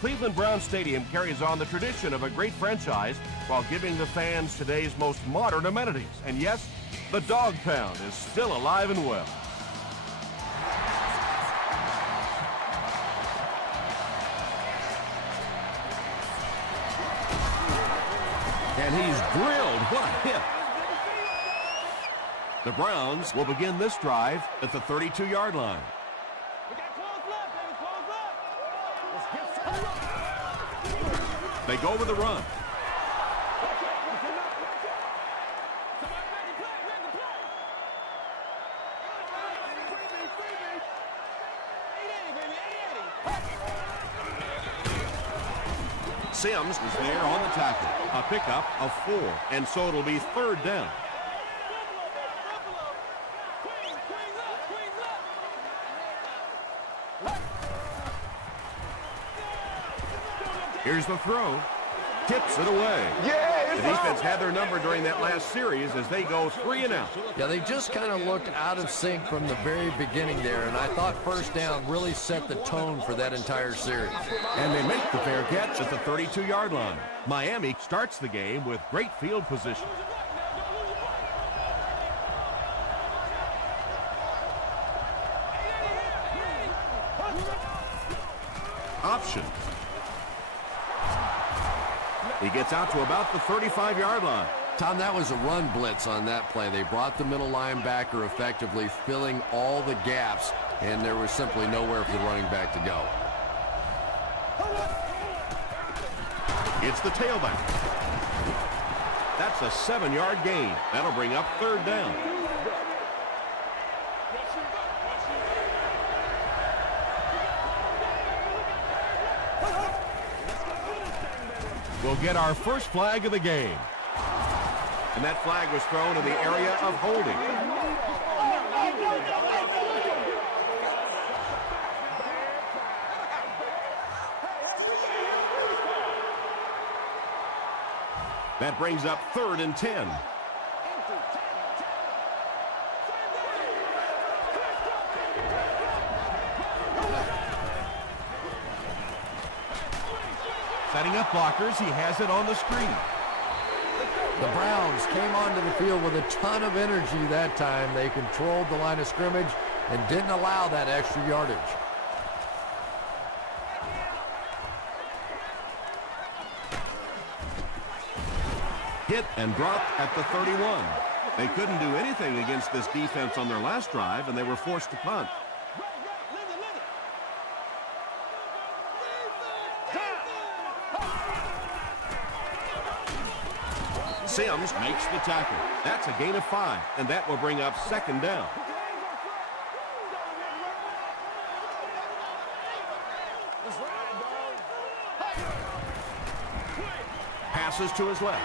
Cleveland Browns Stadium carries on the tradition of a great franchise while giving the fans today's most modern amenities. And yes, the Dog Pound is still alive and well. And he's drilled. What a hit. The Browns will begin this drive at the 32-yard line. They go with the run. Sims is there on the tackle. A pickup of 4, and so it'll be 3rd down. Here's the throw. Tips it away. Yeah, the defense had their number during that last series as they go 3 and out. Yeah, they just kind of looked out of sync from the very beginning there, and I thought first down really set the tone for that entire series. And they make the fair catch at the 32-yard line. Miami starts the game with great field position. Option. He gets out to about the 35-yard line. Tom, that was a run blitz on that play. They brought the middle linebacker effectively filling all the gaps, and there was simply nowhere for the running back to go. It's the tailback. That's a 7-yard gain. That'll bring up 3rd down. We'll get our first flag of the game. And that flag was thrown in the area of holding. That brings up 3rd and 10. Setting up blockers, he has it on the screen. The Browns came onto the field with a ton of energy that time. They controlled the line of scrimmage and didn't allow that extra yardage. Hit and dropped at the 31. They couldn't do anything against this defense on their last drive, and they were forced to punt. Sims makes the tackle. That's a gain of 5, and that will bring up 2nd down. Passes to his left.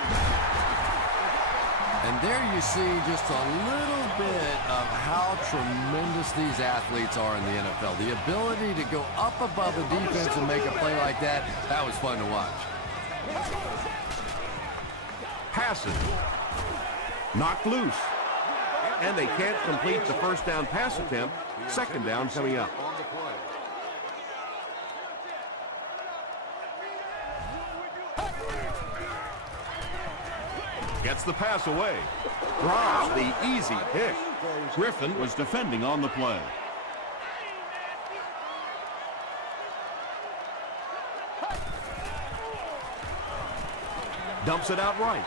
And there you see just a little bit of how tremendous these athletes are in the NFL. The ability to go up above the defense and make a play like that, that was fun to watch. Passes. Knocked loose. And they can't complete the first down pass attempt. 2nd down coming up. Gets the pass away. Drops the easy pick. Griffin was defending on the play. Dumps it out right.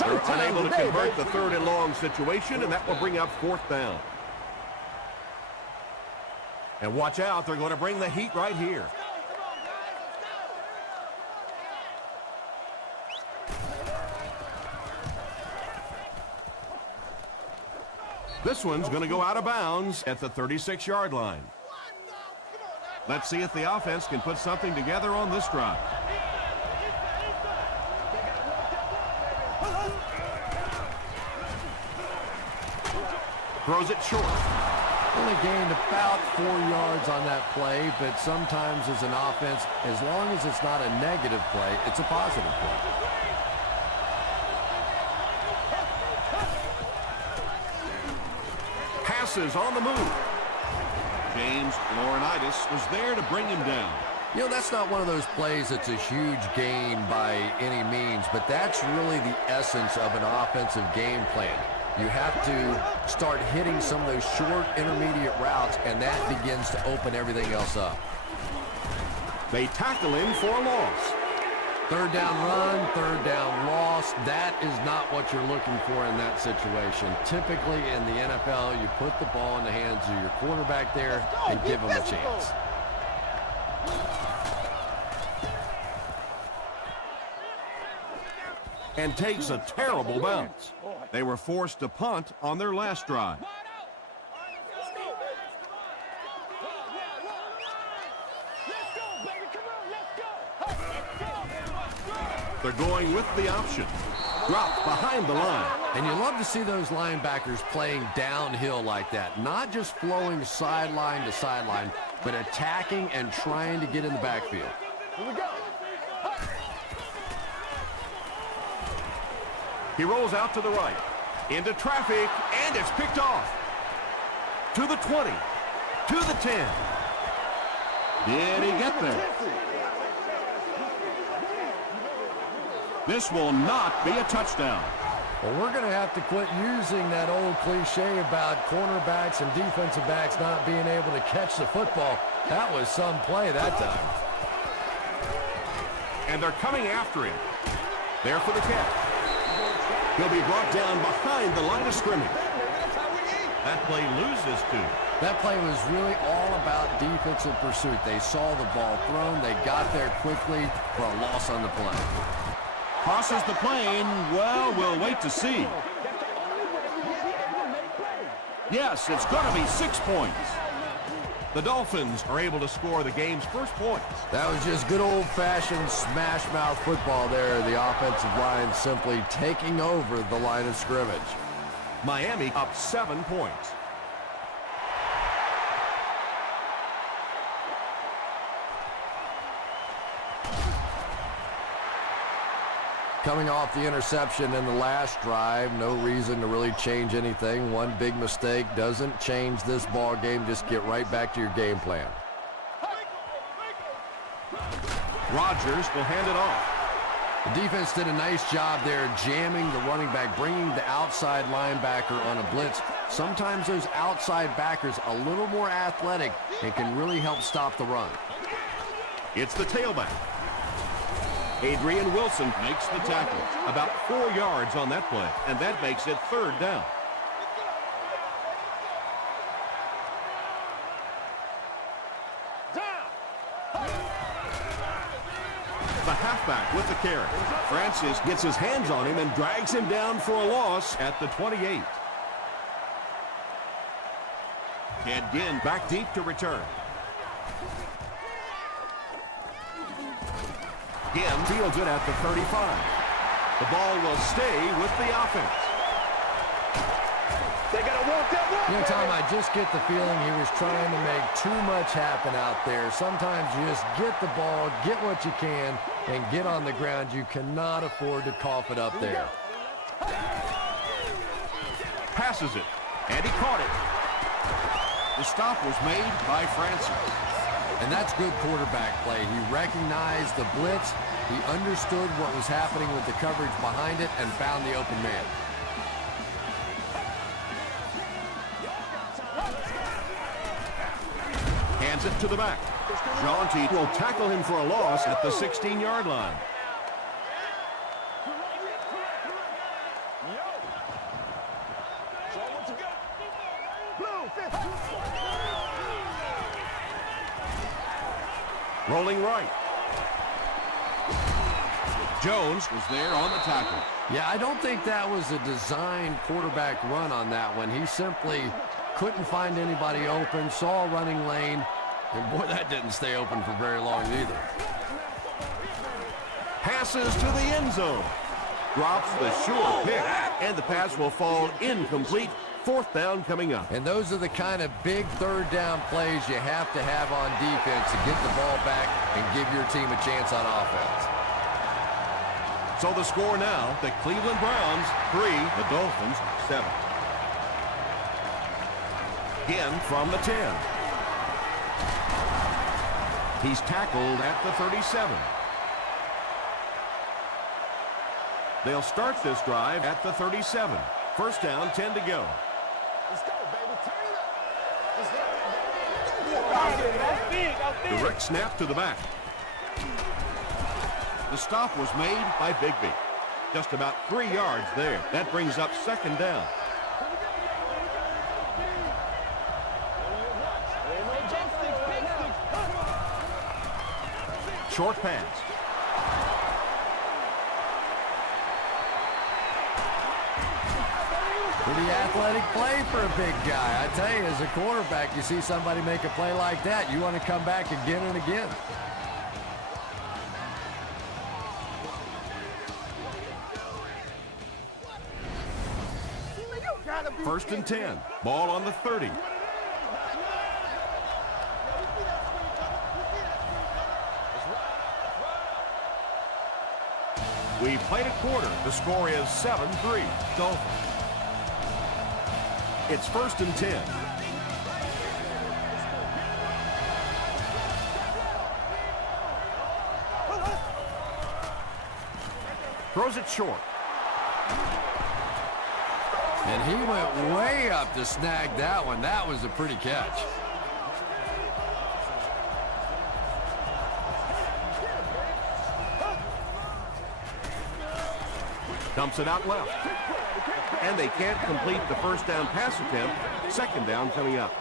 They're unable to convert the 3rd and long situation, and that will bring up 4th down. And watch out, they're going to bring the heat right here. This one's going to go out of bounds at the 36-yard line. Let's see if the offense can put something together on this drive. Throws it short. Only gained about 4 yards on that play, but sometimes as an offense, as long as it's not a negative play, it's a positive play. Passes on the move. James Laurinaitis was there to bring him down. You know, that's not one of those plays that's a huge gain by any means, but that's really the essence of an offensive game plan. You have to start hitting some of those short, intermediate routes, and that begins to open everything else up. They tackle him for a loss. Third down run, third down loss. That is not what you're looking for in that situation. Typically in the NFL, you put the ball in the hands of your quarterback there and give him a chance. And takes a terrible bounce. They were forced to punt on their last drive. They're going with the option. Dropped behind the line. And you love to see those linebackers playing downhill like that. Not just flowing sideline to sideline, but attacking and trying to get in the backfield. Here we go. He rolls out to the right. Into traffic, and it's picked off. To the 20. To the 10. Did he get there? This will not be a touchdown. Well, we're going to have to quit using that old cliche about cornerbacks and defensive backs not being able to catch the football. That was some play that time. And they're coming after him. There for the catch. He'll be brought down behind the line of scrimmage. That play loses two. That play was really all about defensive pursuit. They saw the ball thrown. They got there quickly for a loss on the play. Crosses the plane. Well, we'll wait to see. Yes, it's going to be 6 points. The Dolphins are able to score the game's first points. That was just good old-fashioned smash-mouth football there. The offensive line simply taking over the line of scrimmage. Miami up 7 points. Coming off the interception in the last drive, no reason to really change anything. One big mistake doesn't change this ball game. Just get right back to your game plan. Rodgers will hand it off. The defense did a nice job there jamming the running back, bringing the outside linebacker on a blitz. Sometimes those outside backers a little more athletic and can really help stop the run. It's the tailback. Adrian Wilson makes the tackle. About 4 yards on that play, and that makes it third down. The halfback with the carry. Francis gets his hands on him and drags him down for a loss at the 28. And again, back deep to return. Again, fields it at the 35. The ball will stay with the offense. They got to walk that walk. You know, Tom, I just get the feeling he was trying to make too much happen out there. Sometimes you just get the ball, get what you can, and get on the ground. You cannot afford to cough it up there. Passes it, and he caught it. The stop was made by Francis. And that's good quarterback play. He recognized the blitz, he understood what was happening with the coverage behind it, and found the open man. Hands it to the back. Jaunty will tackle him for a loss at the 16-yard line. Rolling right. Jones was there on the tackle. Yeah, I don't think that was a designed quarterback run on that one. He simply couldn't find anybody open, saw a running lane, and boy, that didn't stay open for very long either. Passes to the end zone. Drops the sure pick, and the pass will fall incomplete. Fourth down coming up. And those are the kind of big third down plays you have to have on defense to get the ball back and give your team a chance on offense. So the score now, the Cleveland Browns 3, the Dolphins 7. Again from the 10. He's tackled at the 37. They'll start this drive at the 37. First down, 10 to go. Let's go, baby. Turn it up. Direct snap to the back. The stop was made by Bigby. Just about 3 yards there. That brings up second down. Short pass. Pretty athletic play for a big guy. I tell you, as a quarterback, you see somebody make a play like that, you want to come back again and again. First and 10. Ball on the 30. We played a quarter. The score is 7-3. Dolphins. It's first and 10. Throws it short. And he went way up to snag that one. That was a pretty catch. Dumps it out left. And they can't complete the first down pass attempt. Second down coming up.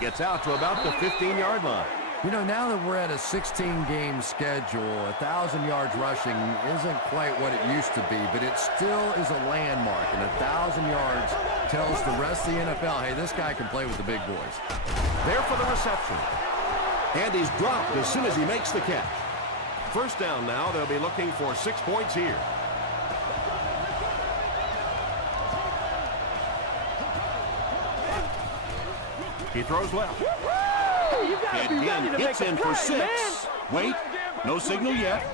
Gets out to about the 15-yard line. You know, now that we're at a 16-game schedule, 1,000 yards rushing isn't quite what it used to be, but it still is a landmark, and 1,000 yards tells the rest of the NFL, hey, this guy can play with the big boys. There for the reception. And he's dropped as soon as he makes the catch. First down now, they'll be looking for 6 points here. He throws left. And again, gets in for 6. Wait, no signal yet.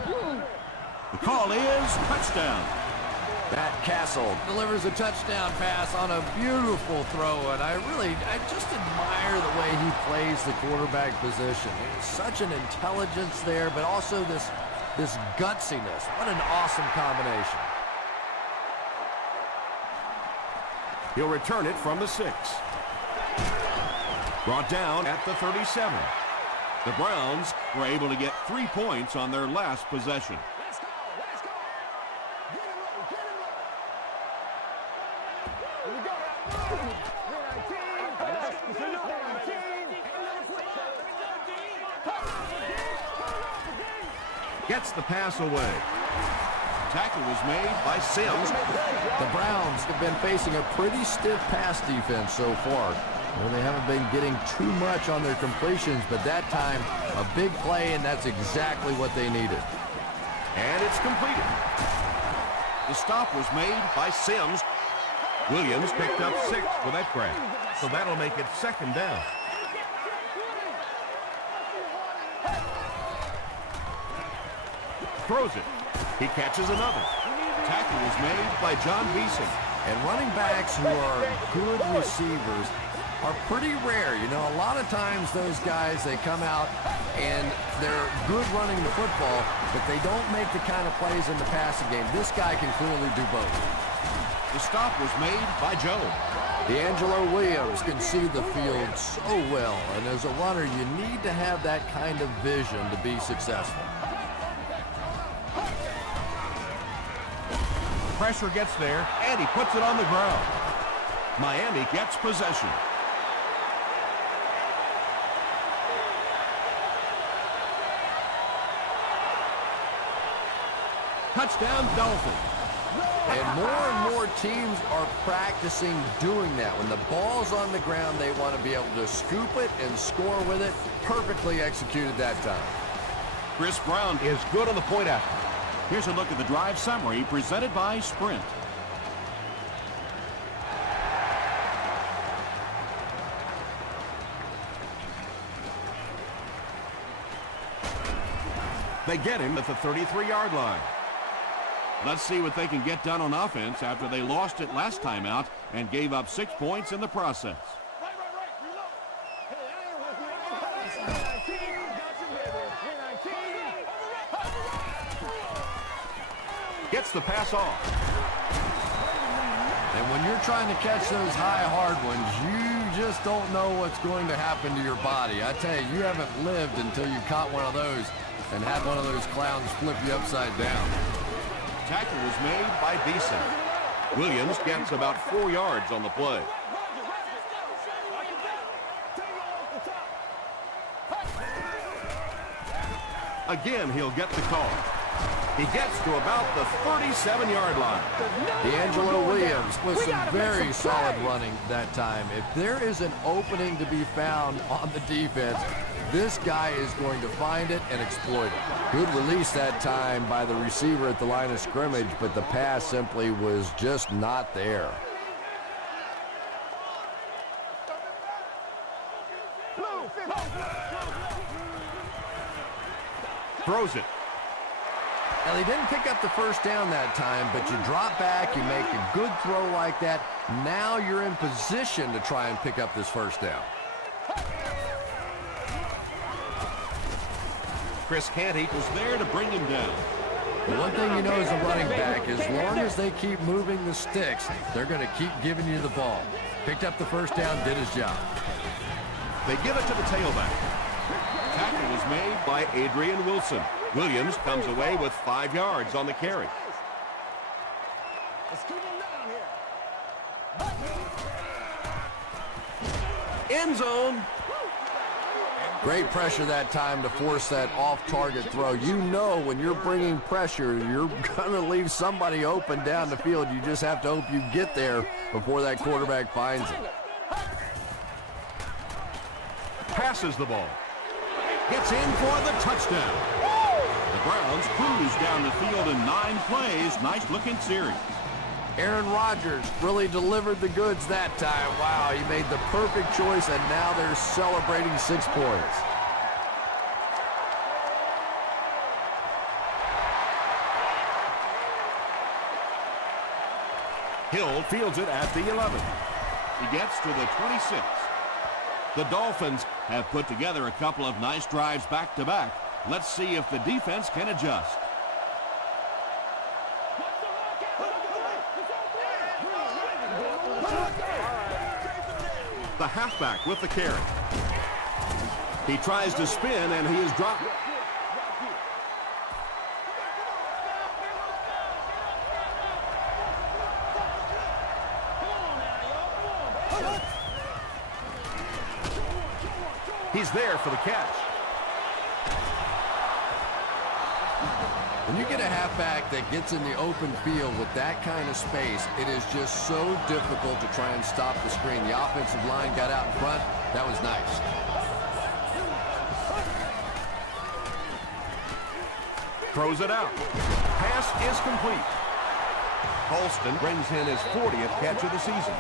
The call is touchdown. Matt Castle delivers a touchdown pass on a beautiful throw, and I just admire the way he plays the quarterback position. There's such an intelligence there, but also this gutsiness. What an awesome combination. He'll return it from the 6. Brought down at the 37. The Browns were able to get 3 points on their last possession. Let's go. Let's go. Get it low. Get it low. Here we go. Gets the pass away. Tackle was made by Sims. The Browns have been facing a pretty stiff pass defense so far. Well, they haven't been getting too much on their completions, but that time, a big play, and that's exactly what they needed. And it's completed. The stop was made by Sims. Williams picked up 6 for that grab. So that'll make it second down. Throws it. He catches another. Tackle was made by John Beeson. And running backs who are good receivers are pretty rare. You know, a lot of times those guys, they come out and they're good running the football, but they don't make the kind of plays in the passing game. This guy can clearly do both. The stop was made by Joe. D'Angelo Williams can see the field so well, and as a runner, you need to have that kind of vision to be successful. Pressure gets there, and he puts it on the ground. Miami gets possession. Touchdown, Dolphins. And more teams are practicing doing that. When the ball's on the ground, they want to be able to scoop it and score with it. Perfectly executed that time. Chris Brown is good on the point after. Here's a look at the drive summary presented by Sprint. They get him at the 33-yard line. Let's see what they can get done on offense after they lost it last time out and gave up 6 points in the process. Right. Reload. Hey, I ain't with you. 19. Got you, baby. 19. Gets the pass off. And when you're trying to catch those high, hard ones, you just don't know what's going to happen to your body. I tell you, you haven't lived until you caught one of those and had one of those clowns flip you upside down. Tackle was made by Beeson. Williams gets about 4 yards on the play. Again, he'll get the call. He gets to about the 37-yard line. D'Angelo Williams with some very solid running that time. If there is an opening to be found on the defense, this guy is going to find it and exploit it. Good release that time by the receiver at the line of scrimmage, but the pass simply was just not there. Throws it. Now, they didn't pick up the first down that time, but you drop back, you make a good throw like that. Now you're in position to try and pick up this first down. Chris Canty was there to bring him down. The one thing you know as a running back, as long as they keep moving the sticks, they're going to keep giving you the ball. Picked up the first down, did his job. They give it to the tailback. Tackle was made by Adrian Wilson. Williams comes away with 5 yards on the carry. Let's keep him down here. End zone. Great pressure that time to force that off-target throw. You know when you're bringing pressure, you're going to leave somebody open down the field. You just have to hope you get there before that quarterback finds it. Passes the ball. Gets in for the touchdown. The Browns cruise down the field in 9 plays. Nice-looking series. Aaron Rodgers really delivered the goods that time. Wow, he made the perfect choice, and now they're celebrating 6 points. Hill fields it at the 11. He gets to the 26. The Dolphins have put together a couple of nice drives back-to-back. Let's see if the defense can adjust. The halfback with the carry. He tries to spin, and he is dropped. He's there for the catch. When you get a halfback that gets in the open field with that kind of space, it is just so difficult to try and stop the screen. The offensive line got out in front. That was nice. Throws it out. Pass is complete. Holston brings in his 40th catch of the season.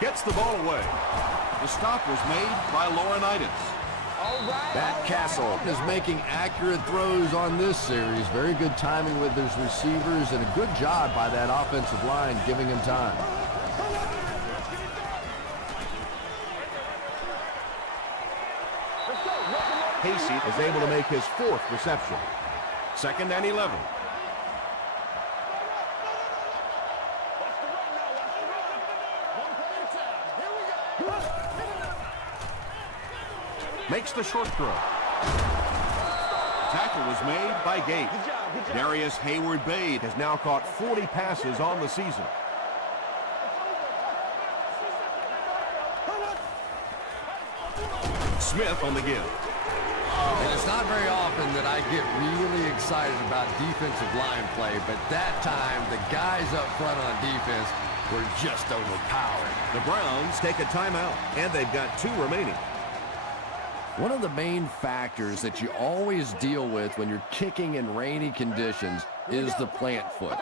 Gets the ball away. The stop was made by Laurinaitis. Matt Castle is making accurate throws on this series. Very good timing with his receivers and a good job by that offensive line giving him time. Casey is able to make his 4th reception. 2nd and 11. Makes the short throw. Tackle was made by Gate. Darius Hayward-Bade has now caught 40 passes on the season. Smith on the give. And it's not very often that I get really excited about defensive line play, but that time the guys up front on defense were just overpowering. The Browns take a timeout, and they've got 2 remaining. One of the main factors that you always deal with when you're kicking in rainy conditions is the plant foot.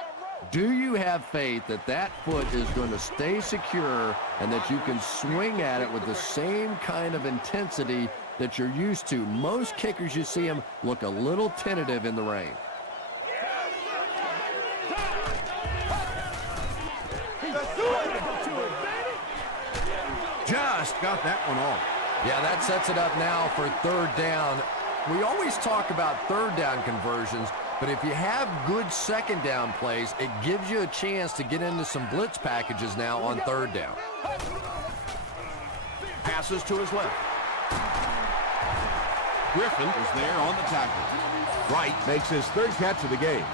Do you have faith that that foot is going to stay secure and that you can swing at it with the same kind of intensity that you're used to? Most kickers, you see them look a little tentative in the rain. Just got that one off. Yeah, that sets it up now for third down. We always talk about third down conversions, but if you have good second down plays, it gives you a chance to get into some blitz packages now on third down. Passes to his left. Griffin is there on the tackle. Wright makes his third catch of the game.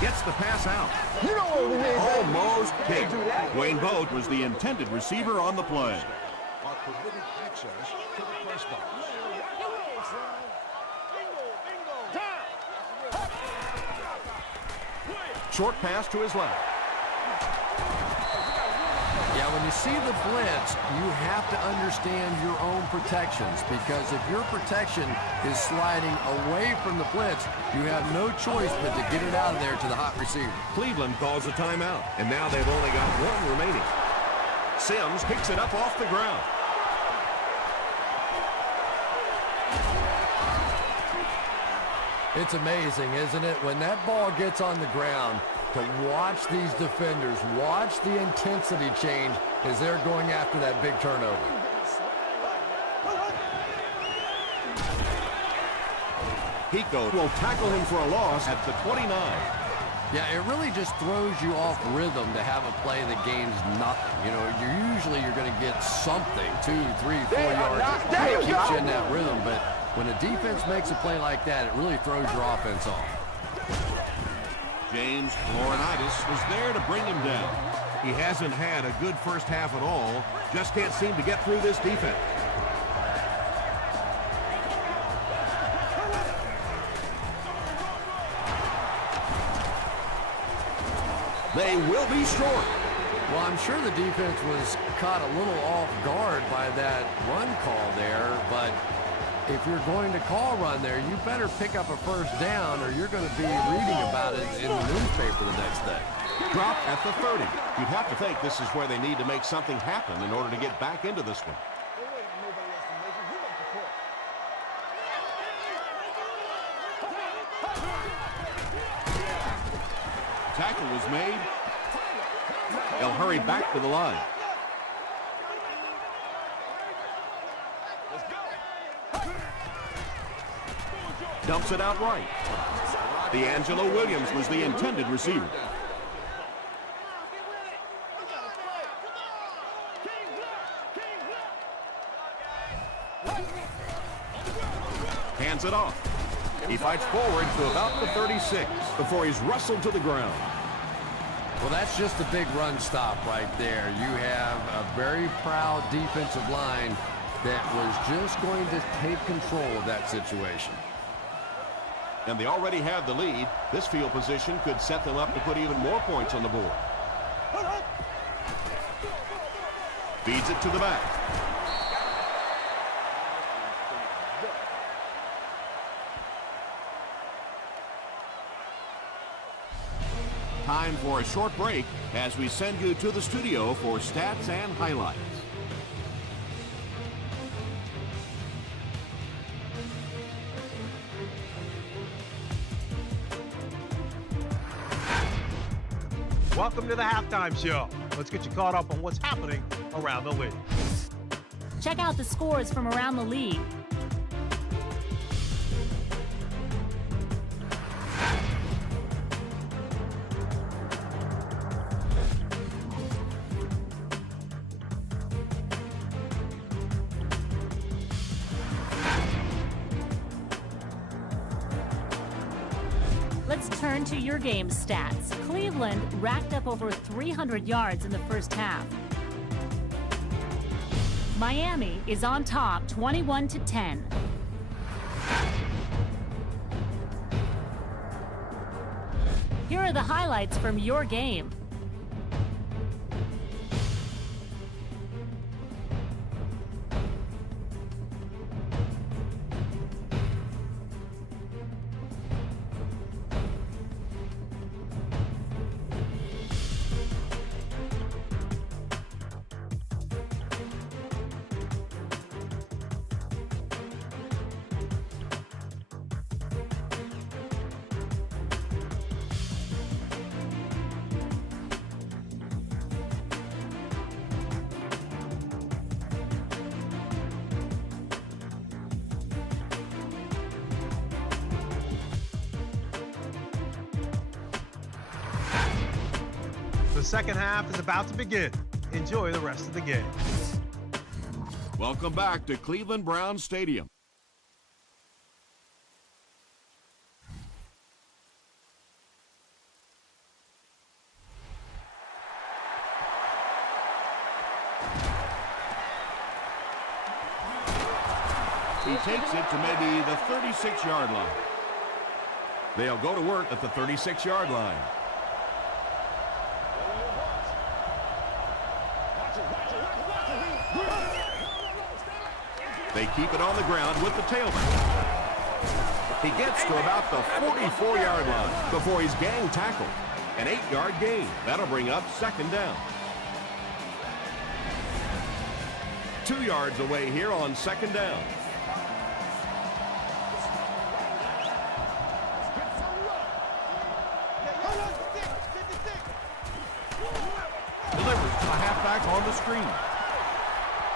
Gets the pass out. You know what we need, baby. Almost picked. Wayne Boat was the intended receiver on the play. Are permitted access to the press box. Short pass to his left. Yeah, when you see the blitz, you have to understand your own protections, because if your protection is sliding away from the blitz, you have no choice but to get it out of there to the hot receiver. Cleveland calls a timeout, and now they've only got one remaining. Sims picks it up off the ground. It's amazing, isn't it? When that ball gets on the ground, to watch these defenders, watch the intensity change as they're going after that big turnover. Pico will tackle him for a loss at the 29. Yeah, it really just throws you off rhythm to have a play that gains nothing. You know, you're going to get something, 2, 3, 4 yards. It keeps you in that rhythm, but when a defense makes a play like that, it really throws your offense off. James Laurinaitis was there to bring him down. He hasn't had a good first half at all. Just can't seem to get through this defense. They will be short. Well, I'm sure the defense was caught a little off guard by that run call there, but if you're going to call run there, you better pick up a first down or you're going to be reading about it in the newspaper the next day. Drop at the 30. You'd have to think this is where they need to make something happen in order to get back into this one. Tackle was made. They'll hurry back to the line. Dumps it out right. D'Angelo Williams was the intended receiver. Hands it off. He fights forward to about the 36 before he's wrestled to the ground. Well, that's just a big run stop right there. You have a very proud defensive line that was just going to take control of that situation. And they already have the lead. This field position could set them up to put even more points on the board. Feeds it to the back. Time for a short break as we send you to the studio for stats and highlights. Welcome to the halftime show. Let's get you caught up on what's happening around the league. Check out the scores from around the league. Let's turn to your game stats. Cleveland racked up over 300 yards in the first half. Miami is on top 21-10. Here are the highlights from your game. The second half is about to begin. Enjoy the rest of the game. Welcome back to Cleveland Browns Stadium. He takes it to maybe the 36-yard line. They'll go to work at the 36-yard line. They keep it on the ground with the tailback. He gets to about the 44-yard line before he's gang tackled. An 8-yard gain. That'll bring up second down. 2 yards away here on second down. Delivers to the halfback on the screen.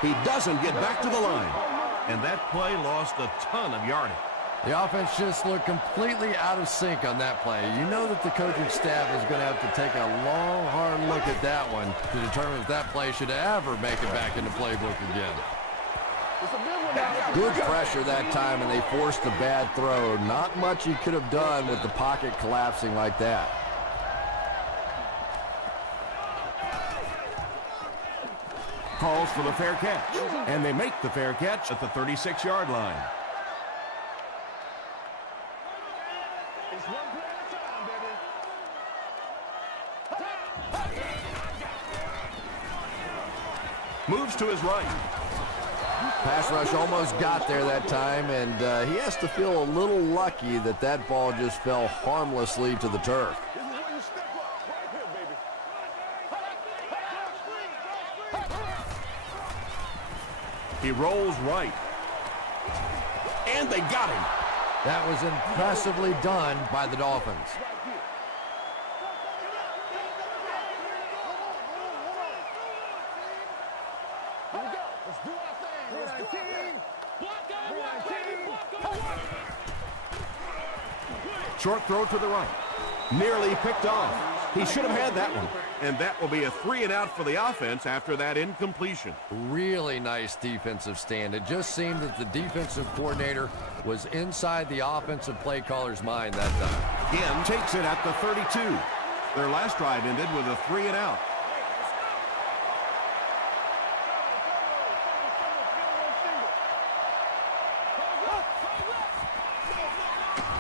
He doesn't get back to the line. And that play lost a ton of yardage. The offense just looked completely out of sync on that play. You know that the coaching staff is going to have to take a long, hard look at that one to determine if that play should ever make it back in the playbook again. Good pressure that time, and they forced a bad throw. Not much he could have done with the pocket collapsing like that. Calls for the fair catch, and they make the fair catch at the 36-yard line. It's one play at a time, baby. Moves to his right. Pass rush almost got there that time, and he has to feel a little lucky that that ball just fell harmlessly to the turf. This is where you step up, right here, baby. He rolls right. And they got him. That was impressively done by the Dolphins. Here we go. Let's do our thing. 319. Block on one, baby. Block on one. Short throw to the right. Nearly picked off. He should have had that one. And that will be a 3-and-out for the offense after that incompletion. Really nice defensive stand. It just seemed that the defensive coordinator was inside the offensive play caller's mind that time. Again, takes it at the 32. Their last drive ended with a 3-and-out.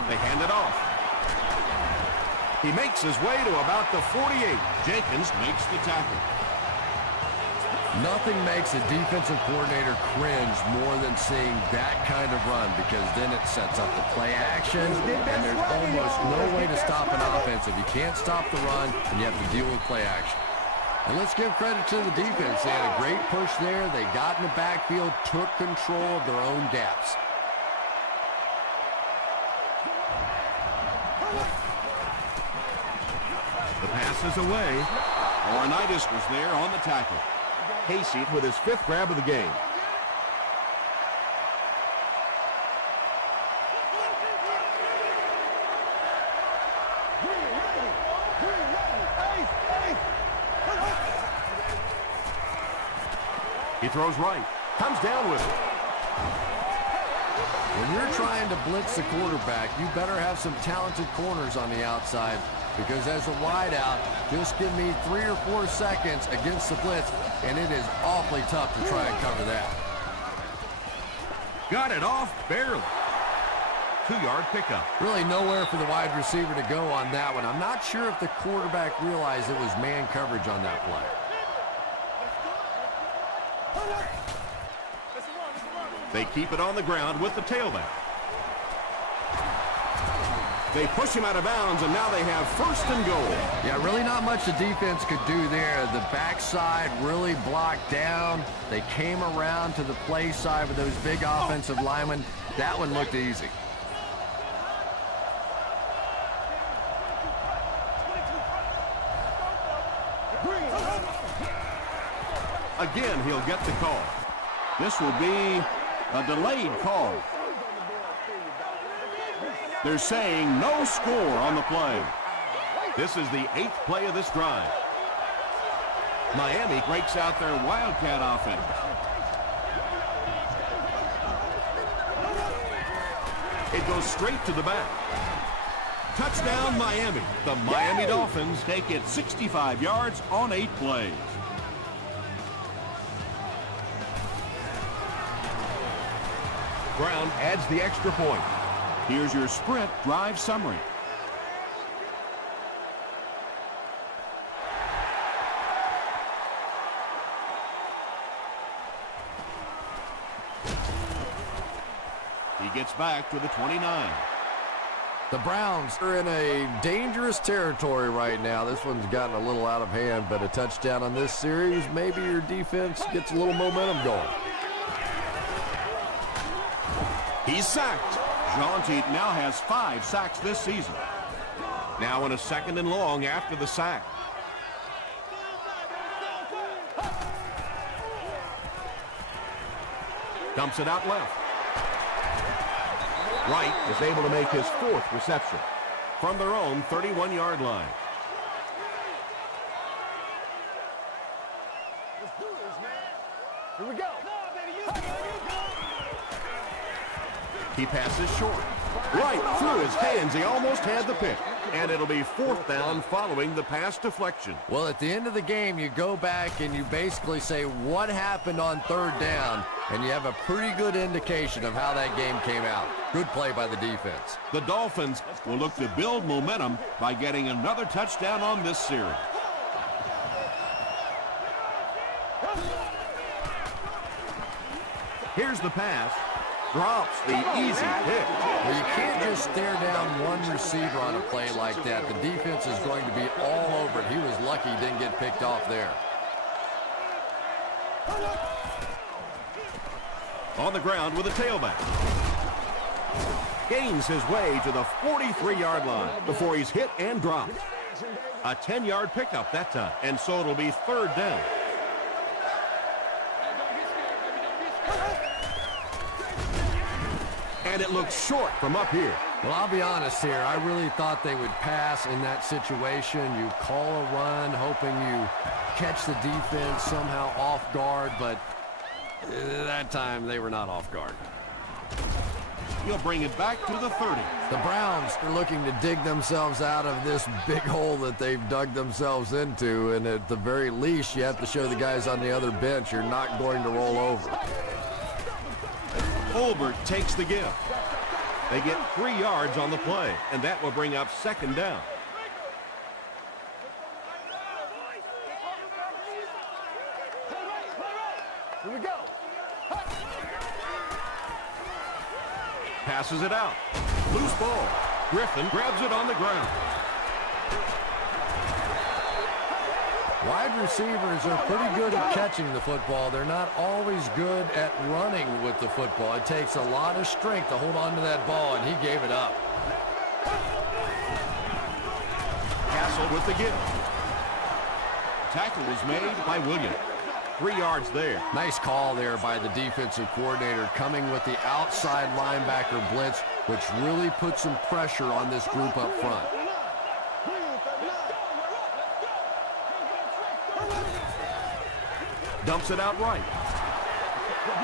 They hand it off. He makes his way to about the 48. Jenkins makes the tackle. Nothing makes a defensive coordinator cringe more than seeing that kind of run, because then it sets up the play action, and there's almost no way to stop an offense if you can't stop the run and you have to deal with play action. And let's give credit to the defense. They had a great push there. They got in the backfield, took control of their own gaps. The pass is away. Laurinaitis was there on the tackle. Casey with his 5th grab of the game. He throws right. Comes down with it. When you're trying to blitz the quarterback, you better have some talented corners on the outside, because as a wideout, just give me 3 or 4 seconds against the blitz, and it is awfully tough to try and cover that. Got it off barely. 2-yard pickup. Really nowhere for the wide receiver to go on that one. I'm not sure if the quarterback realized it was man coverage on that play. They keep it on the ground with the tailback. They push him out of bounds, and now they have 1st and goal. Yeah, really not much the defense could do there. The backside really blocked down. They came around to the play side with those big offensive linemen. That one looked easy. Again, he'll get the call. This will be a delayed call. They're saying no score on the play. This is the 8th play of this drive. Miami breaks out their Wildcat offense. It goes straight to the back. Touchdown, Miami. The Miami Dolphins take it 65 yards on 8 plays. Brown adds the extra point. Here's your sprint drive summary. He gets back to the 29. The Browns are in a dangerous territory right now. This one's gotten a little out of hand, but a touchdown on this series, maybe your defense gets a little momentum going. He's sacked. Jaunty now has 5 sacks this season. Now in a 2nd and long after the sack. Dumps it out left. Wright is able to make his 4th reception from their own 31-yard line. Let's do this, man. Here we go. He passes short. Right through his hands. He almost had the pick. And it'll be 4th down following the pass deflection. Well, at the end of the game, you go back and you basically say what happened on 3rd down, and you have a pretty good indication of how that game came out. Good play by the defense. The Dolphins will look to build momentum by getting another touchdown on this series. Here's the pass. Drops the easy pick. Well, you can't just stare down one receiver on a play like that. The defense is going to be all over it. He was lucky he didn't get picked off there. On the ground with a tailback. Gains his way to the 43-yard line before he's hit and dropped. A 10-yard pickup that time, and so it'll be 3rd down. And it looks short from up here. Well, I'll be honest here. I really thought they would pass in that situation. You call a run, hoping you catch the defense somehow off guard, but that time they were not off guard. He'll bring it back to the 30. The Browns are looking to dig themselves out of this big hole that they've dug themselves into, and at the very least, you have to show the guys on the other bench you're not going to roll over. Olbert takes the give. They get 3 yards on the play, and that will bring up 2nd down. Here we go. Passes it out. Loose ball. Griffin grabs it on the ground. Wide receivers are pretty good at catching the football. They're not always good at running with the football. It takes a lot of strength to hold on to that ball, and he gave it up. Castle with the give. Tackle is made by Williams. 3 yards there. Nice call there by the defensive coordinator, coming with the outside linebacker blitz, which really put some pressure on this group up front. Dumps it out right.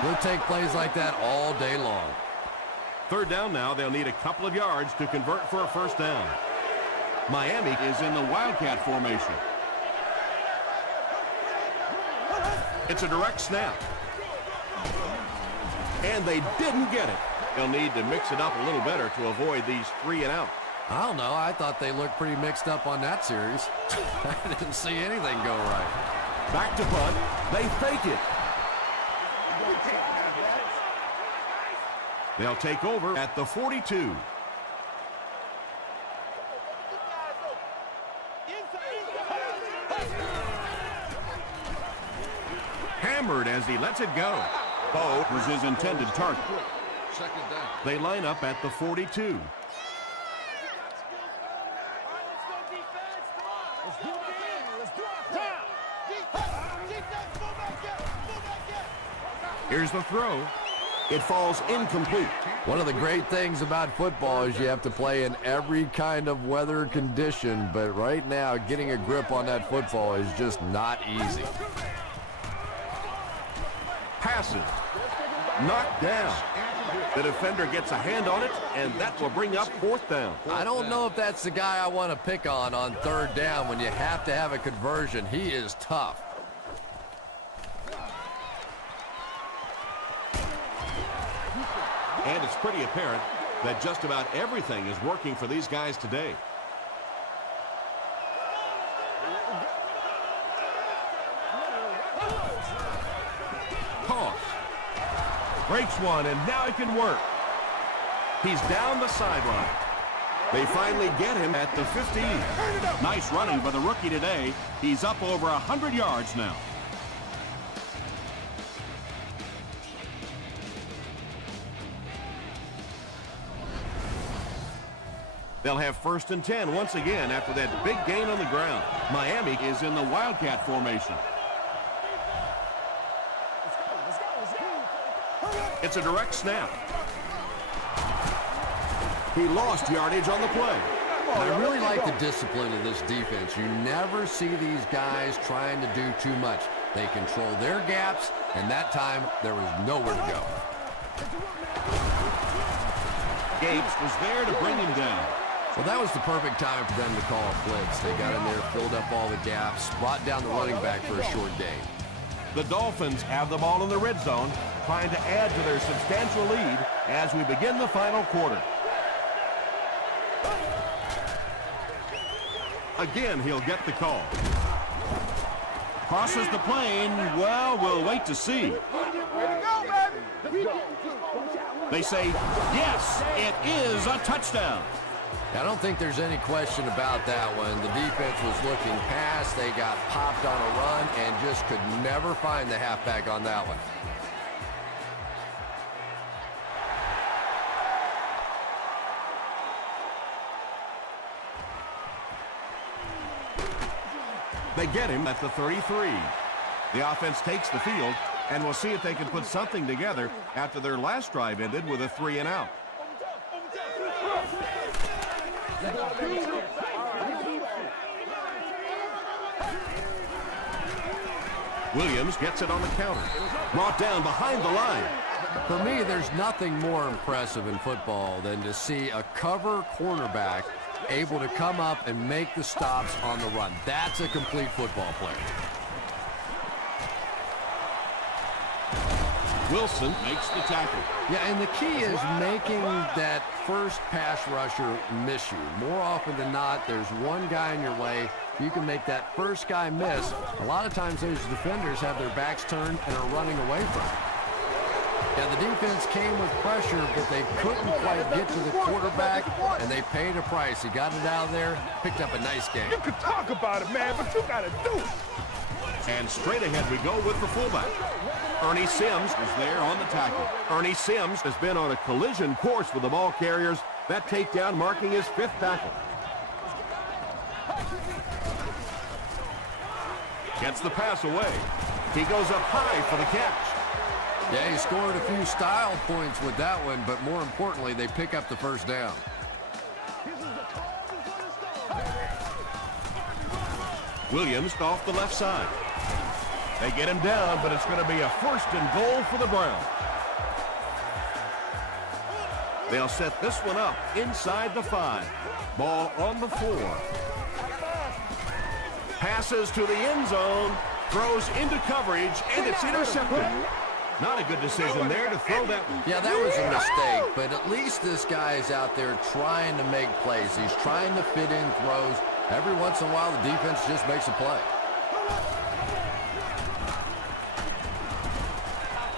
We'll take plays like that all day long. 3rd down now. They'll need a couple of yards to convert for a 1st down. Miami is in the Wildcat formation. It's a direct snap. And they didn't get it. They'll need to mix it up a little better to avoid these 3 and out. I don't know. I thought they looked pretty mixed up on that series. I didn't see anything go right. Back to punt. They fake it. They'll take over at the 42. Hammered as he lets it go. Bo was his intended target. 2nd down. They line up at the 42. Here's the throw. It falls incomplete. One of the great things about football is you have to play in every kind of weather condition, but right now getting a grip on that football is just not easy. Passes. Knocked down. The defender gets a hand on it, and that will bring up 4th down. I don't know if that's the guy I want to pick on 3rd down when you have to have a conversion. He is tough. And it's pretty apparent that just about everything is working for these guys today. Toss. Breaks one, and now he can work. He's down the sideline. They finally get him at the 15. Nice running by the rookie today. He's up over 100 yards now. They'll have 1st and 10 once again after that big gain on the ground. Miami is in the Wildcat formation. It's a direct snap. He lost yardage on the play. And I really like the discipline of this defense. You never see these guys trying to do too much. They control their gaps, and that time there was nowhere to go. Gapes was there to bring him down. Well, that was the perfect time for them to call a blitz. They got in there, filled up all the gaps, brought down the running back for a short gain. The Dolphins have the ball in the red zone, trying to add to their substantial lead as we begin the final quarter. Again, he'll get the call. Crosses the plane. Well, we'll wait to see. They say, yes, it is a touchdown. I don't think there's any question about that one. The defense was looking past. They got popped on a run and just could never find the halfback on that one. They get him at the 33. The offense takes the field, and we'll see if they can put something together after their last drive ended with a 3-and-out. Williams gets it on the counter. Brought down behind the line. For me, there's nothing more impressive in football than to see a cover cornerback able to come up and make the stops on the run. That's a complete football player. Wilson makes the tackle. Yeah, and the key is making that first pass rusher miss you. More often than not, there's one guy in your way. You can make that first guy miss. A lot of times those defenders have their backs turned and are running away from it. Yeah, the defense came with pressure, but they couldn't quite get to the quarterback, and they paid a price. He got it out of there, picked up a nice game. You can talk about it, man, but you got to do it. And straight ahead we go with the fullback. Ernie Sims is there on the tackle. Ernie Sims has been on a collision course with the ball carriers. That takedown marking his 5th tackle. Gets the pass away. He goes up high for the catch. Yeah, he scored a few style points with that one, but more importantly, they pick up the first down. Williams off the left side. They get him down, but it's going to be a 1st and goal for the Browns. They'll set this one up inside the 5. Ball on the 4. Passes to the end zone. Throws into coverage, and it's intercepted. Not a good decision there to throw that one. Yeah, that was a mistake, but at least this guy is out there trying to make plays. He's trying to fit in throws. Every once in a while, the defense just makes a play.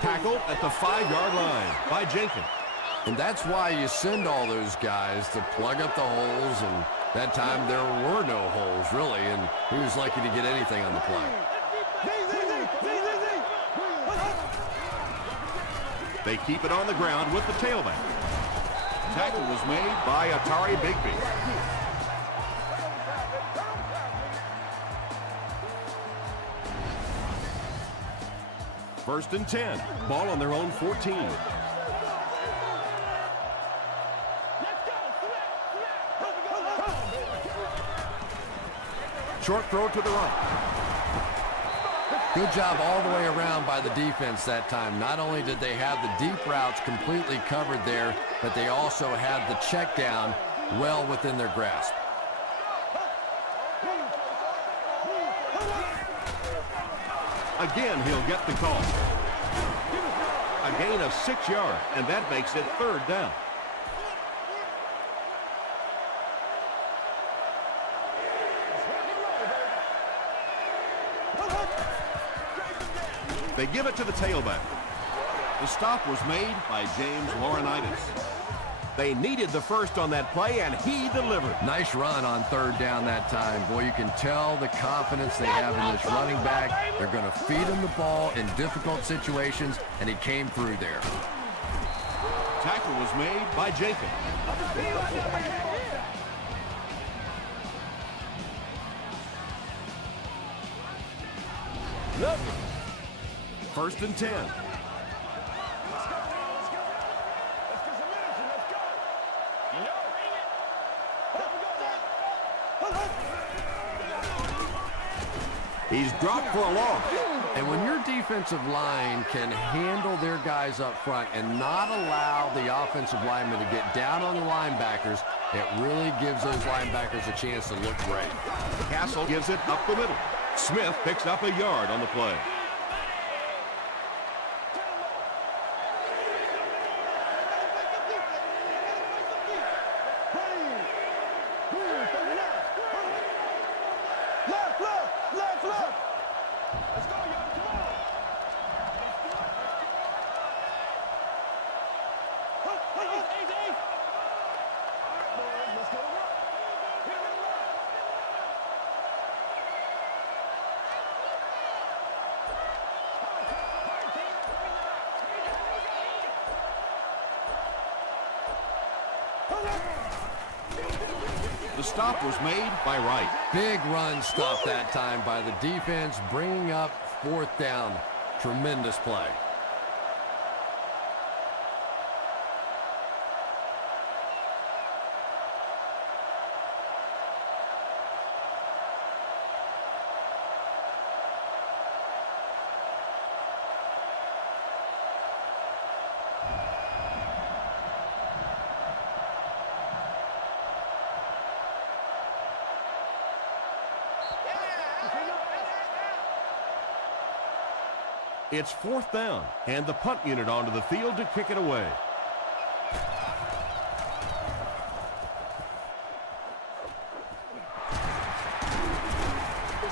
Tackled at the 5-yard line by Jenkins. And that's why you send all those guys to plug up the holes, and that time there were no holes, really, and he was lucky to get anything on the play. They keep it on the ground with the tailback. Tackle was made by Atari Bigby. First and 10. Ball on their own 14. Short throw to the right. Good job all the way around by the defense that time. Not only did they have the deep routes completely covered there, but they also had the check down well within their grasp. Again, he'll get the call. A gain of 6 yards, and that makes it 3rd down. They give it to the tailback. The stop was made by James Laurinaitis. They needed the first on that play, and he delivered. Nice run on 3rd down that time. Boy, you can tell the confidence they have in this running back. They're going to feed him the ball in difficult situations, and he came through there. Tackle was made by Jacob. First and 10. He's dropped for a loss. And when your defensive line can handle their guys up front and not allow the offensive linemen to get down on the linebackers, it really gives those linebackers a chance to look great. Castle gives it up the middle. Smith picks up a yard on the play. The stop was made by Wright. Big run stop that time by the defense, bringing up 4th down. Tremendous play. It's 4th down, and the punt unit onto the field to kick it away.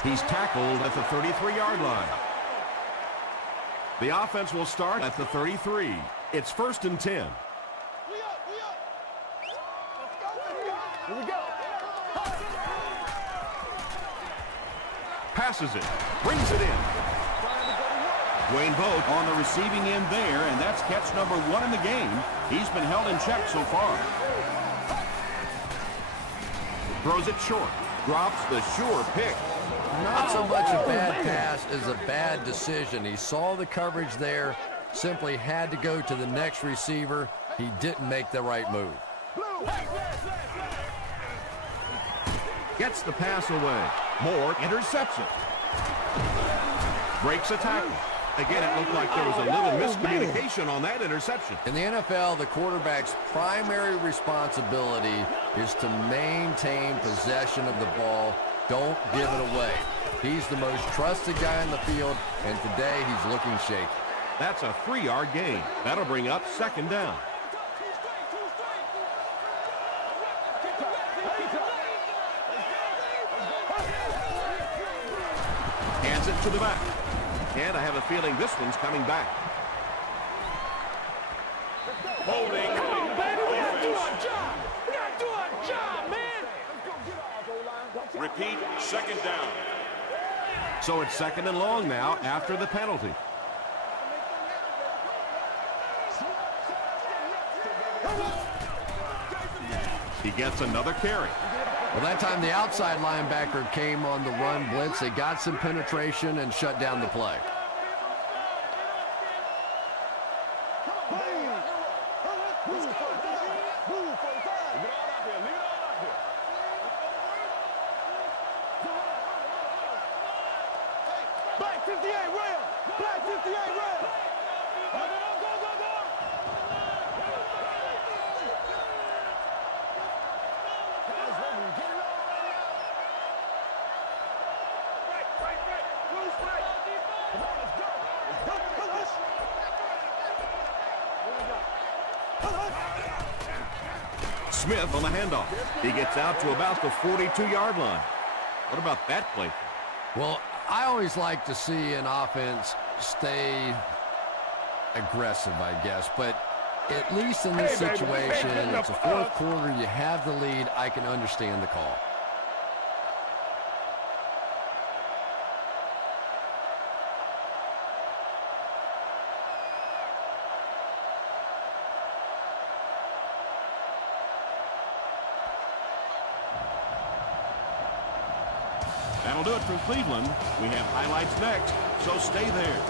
He's tackled at the 33-yard line. The offense will start at the 33. It's 1st and 10. Here we go. Passes it, brings it in. Wayne Boat on the receiving end there, and that's catch number 1 in the game. He's been held in check so far. Throws it short, drops the sure pick. Not so much a bad pass as a bad decision. He saw the coverage there, simply had to go to the next receiver. He didn't make the right move. Gets the pass away. Moore intercepts it. Breaks a tackle. Again, it looked like there was a little miscommunication on that interception. In the NFL, the quarterback's primary responsibility is to maintain possession of the ball. Don't give it away. He's the most trusted guy on the field, and today he's looking shaky. That's a 3-yard gain. That'll bring up 2nd down. Hands it to the back. And I have a feeling this one's coming back. Holding. Come on, baby. We gotta do our job. We gotta do our job, man. Repeat, 2nd down. So it's 2nd and long now after the penalty. He gets another carry. Well, that time the outside linebacker came on the run blitz. They got some penetration and shut down the play. 58 rail. Black 58 rail. Go, go, go, go, go. Guys, ready. Get it all right now. Right. Loose right. Come on, let's go. Let's go. Here we go. Smith on the handoff. He gets out to about the 42-yard line. What about that play? Well, I always like to see an offense stay aggressive, I guess. But at least in this situation, it's the fourth quarter, you have the lead. I can understand the call. That'll do it for Cleveland. We have highlights next, so stay there.